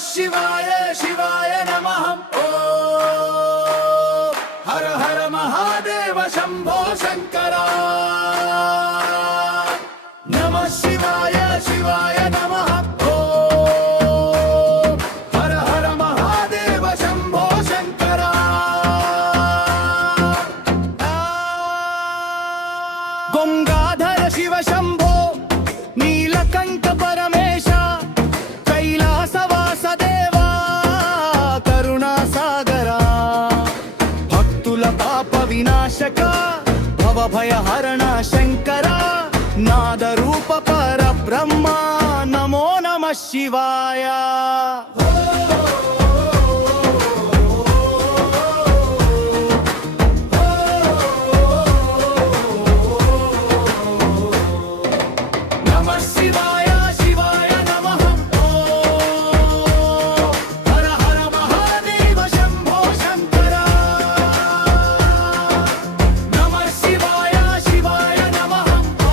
शिवाय शिवाय नमः। ॐ हर हर महादेव शंभो शंकरा। नमः शिवाय शिवाय नमः। ॐ हर हर महादेव शंभो शंकरा। गंगाधर शिव शंभो नीलकंठ परमेश कैलासवास देवा करुणा सागरा। भक्तुल पाप विनाशक भवभयहरण शंकरा। नाद रूप पर ब्रह्मा नमो नमः शिवाय। नमः शिवाय शिवाय नमः। ॐ हर हर महादेव शंभो शंकरा। नमः शिवाय शिवाय नमः। ॐ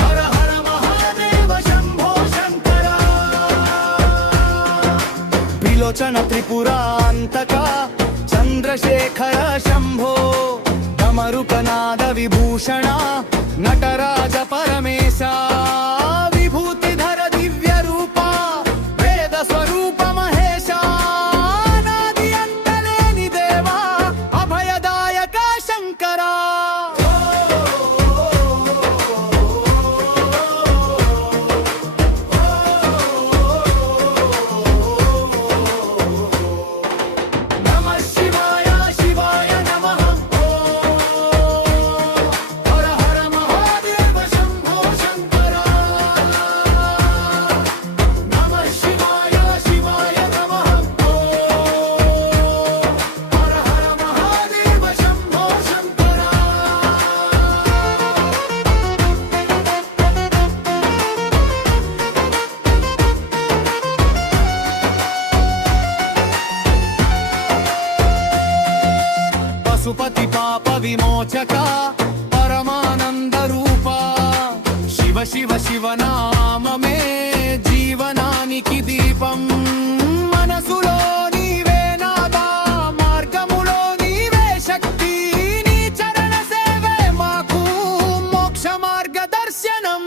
हर हर महादेव शंभो शंकरा। विलोचन त्रिपुरान्तका चंद्रशेखर शंभो। डमरुकनाद विभूषण नटराज परमेश। विभूतिधर दिव्य रूपा वेद स्वरूप महेश। नादि अंतलेनि देवा अभयदायक शंकरा। नमः शिवाय शिवाय नमः। हर हर महादेव शंभो शंकरा। नमः शिवाय शिवाय नमः। हर हर महादेव शंभो शंकरा। पशुपति पाप विमोचक परमानंद रूपा। शिव शिव शिव नाम में जीवनानिकी दीपं। मनसुलो नीवे नादा మార్గములో నీవే శక్తి। నీ చరణ సేవే మాకు మోక్ష మార్గదర్శనం।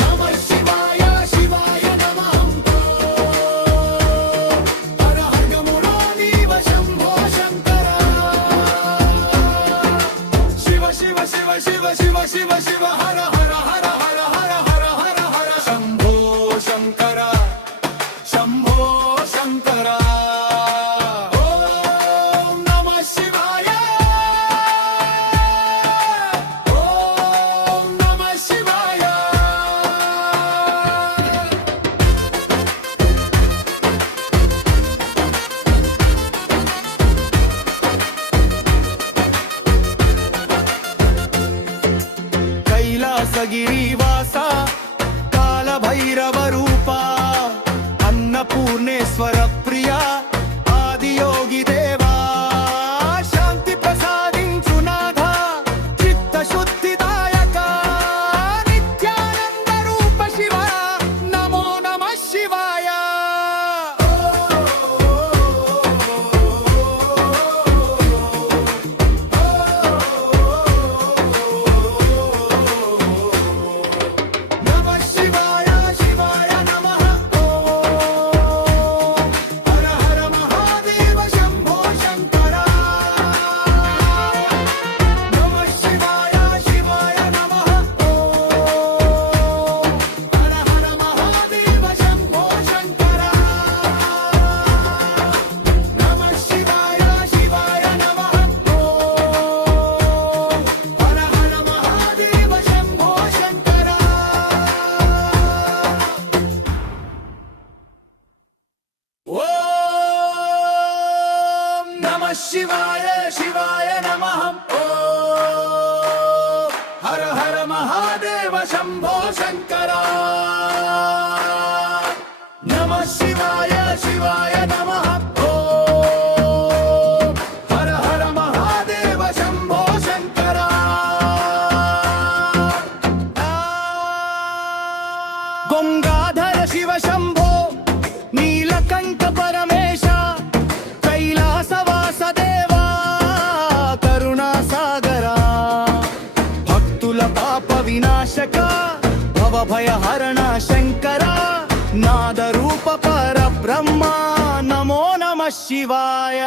नमः शिवाय शिवाय नमः। हर हर मुरारीव शंभो शंकरा। शिव शिव शिव शिव शिव शिव शिव हर हर हर हर हर हर हर हर शंभो शंकरा शंभो शंकरा। ओम नमः शिवाय। ओम नमः शिवाय। कैलासगिरिवास कालभैरव रूपा। अन्नपूर्णेश्वर प्रिया आदियोगी देवा। शांति प्रसादिंचु नाथा चित्तशुद्धिदायक। नित्यानंद रूप शिव नमो नमः शिवाय। नमः शिवाय शिवाय नमः। हर हर महादेव शंभो शंकरा। नमः शिवाय शिवाय नमः। हर हर महादेव शंभो शंकरा। नमः शिवाय शिवाय नमः। हर हर महादेव शंभो शंकरा। ओम नमः शिवाय शिवाय नमः। ओम हर हर महादेव शंभो शंकरा। नमः शिवाय शिवाय नमः। ओम శివాయ.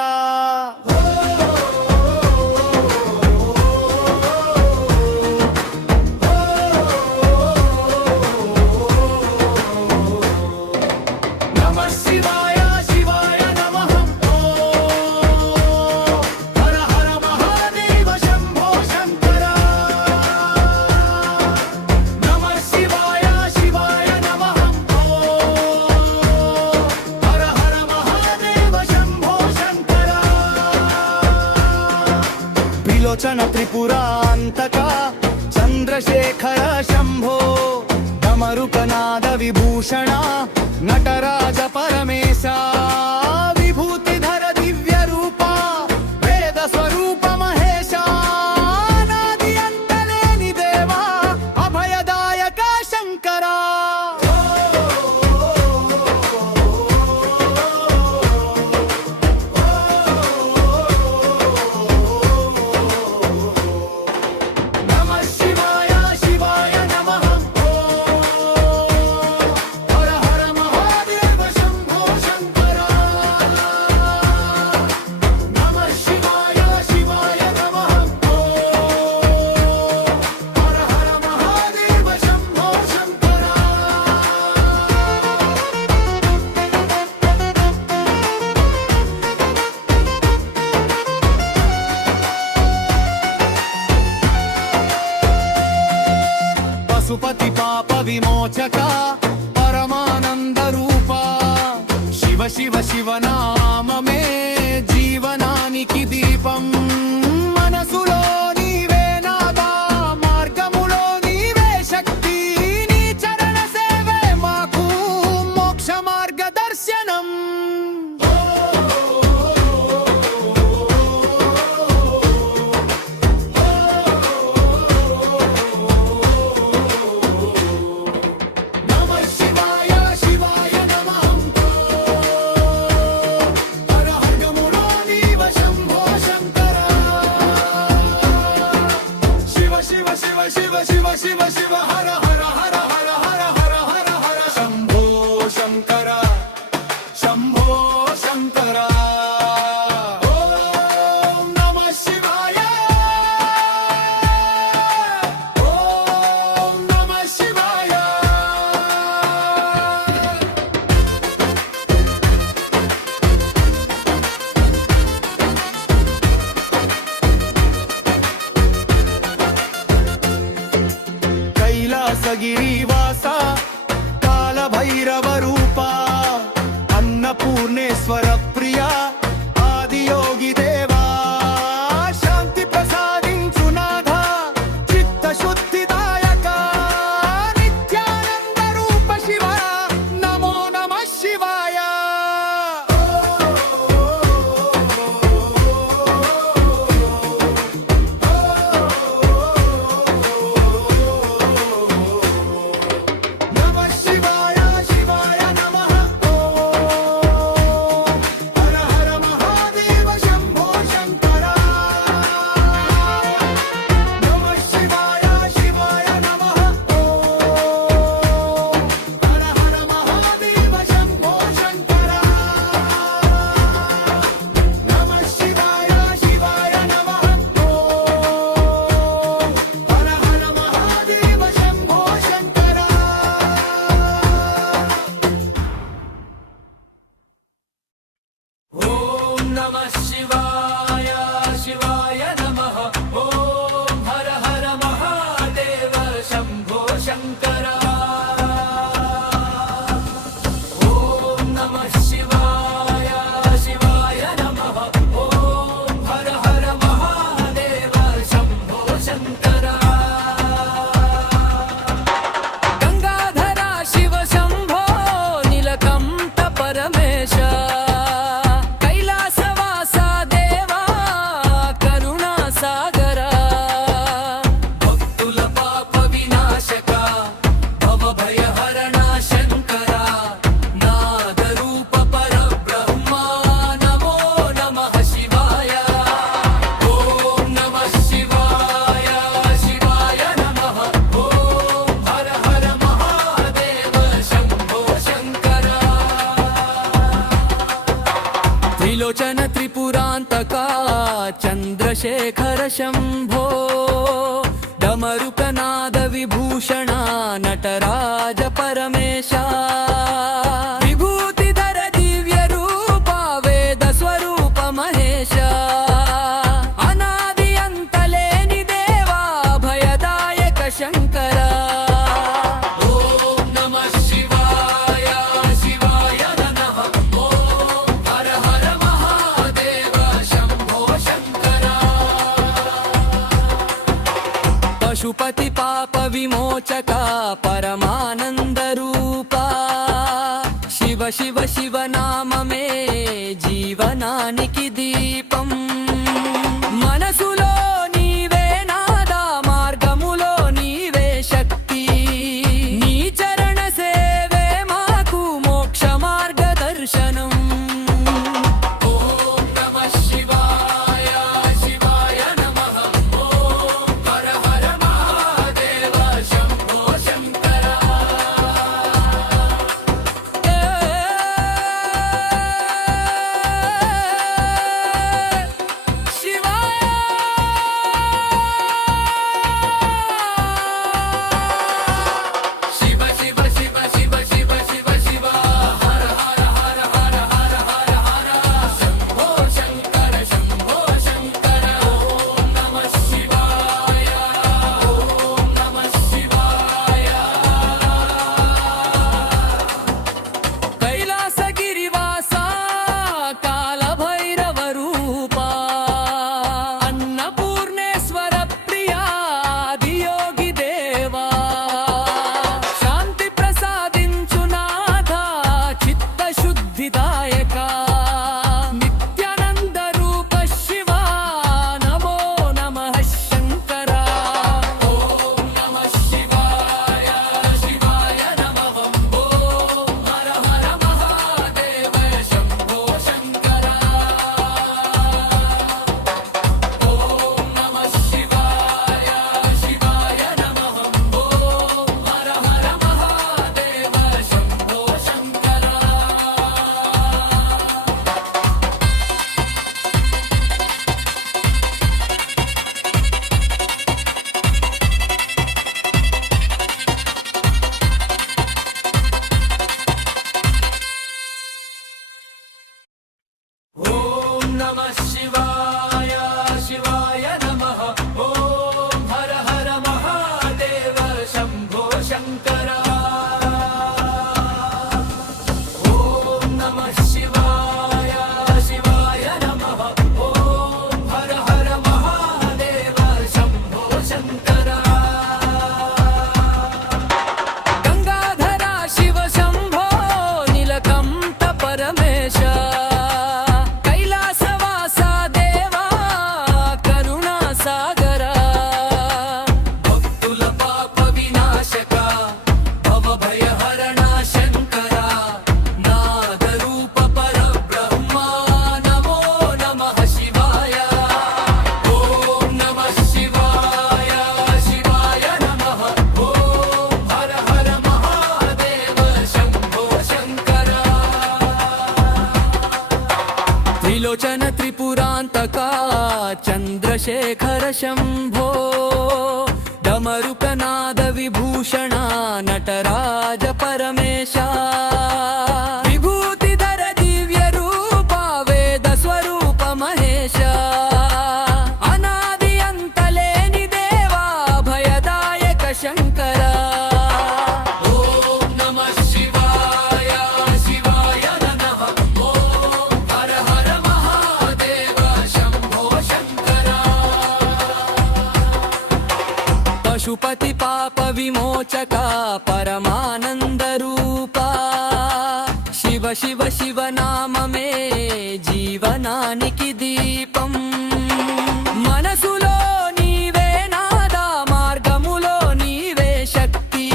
విలోచన త్రిపురాంతక చంద్రశేఖర శంభో డమరుకనాద విభూషణ నటరాజ పరమేశ విభూతిధర దివ్య రూప వేద స్వరూప మహేశ నాది అంతలేని దేవా అభయదాయక శంకరా. పశుపతి పాప విమోచక పరమానంద రూప శివ శివ శివనామమే జీవనానికి దీపం. మనసులో నీవే నాదా మార్గములో నీవే శక్తి నీ చరణ సేవే మాకు మోక్ష మార్గదర్శనం. శివ శివ శివ శివ హర హర హర హర హర హర హర హర శంభో శంకర శంభో శంకర. ఓం నమః శివాయ ఓం నమః శివాయ. కైలాసగిరివాస కాలభైరవ రూప అన్నపూర్ణేశ్వర ప్రియ ఆదియోగి దేవా శాంతి ప్రసాదించు నాథ చిత్తశుద్ధిదాయక నిత్యానంద రూప శివ నమో నమః శివాయ. నమః శివాయ శివాయ నమః. ఓం హర హర మహాదేవ శంభో శంకర. ఓం నమః శివాయ శివాయ నమః. ఓం హర హర మహాదేవ శంభో శంకర. గంగాధర శివ శంభో నీలకంఠ పరమేశ त्रिलोचन त्रिपुरान्तका चन्द्रशेखर शम्भो डमरुकनाद विभूषणा नटराज परमेशा विभूतिधर दिव्य रूपा वेद स्वरूप महेशा अनादि अंतलेनि देवा भयदायक शंकरा पशुपति पाप विमोचका परमानंद रूपा शिव शिव शिव नाम में जीवनानिकी दीपम मनसुलो नीवे नादा मार्गमुलो नीवे शक्ति नी चरण सेवे माकु मोक्ष मार्गदर्शनम त्रिलोचन त्रिपुरान्तका चन्द्रशेखर शम्भो डमरुकनाद विभूषणा नटराज परमेशा विभूतिधर दिव्य रूपा वेद स्वरूप महेशा अनादि अंतलेनि देवा भयदायक शंकरा पशुपति पाप विमोचका परमानंद रूपा शिव शिव शिव नाम में जीवनानिकी दीपम मनसुलो नीवे नादा मार्गमुलो नीवे शक्ति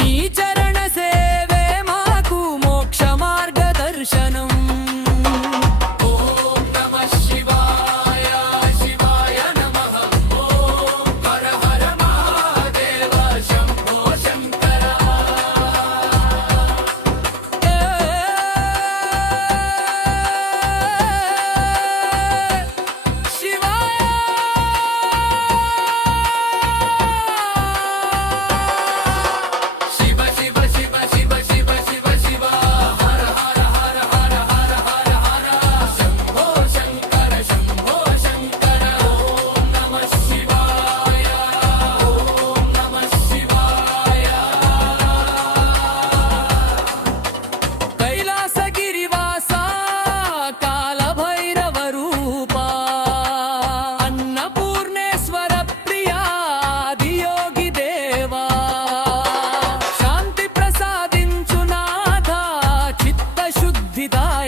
नी चरण सेवे माकु मोक्ष मार्गदर्शनम सिद्धिदायक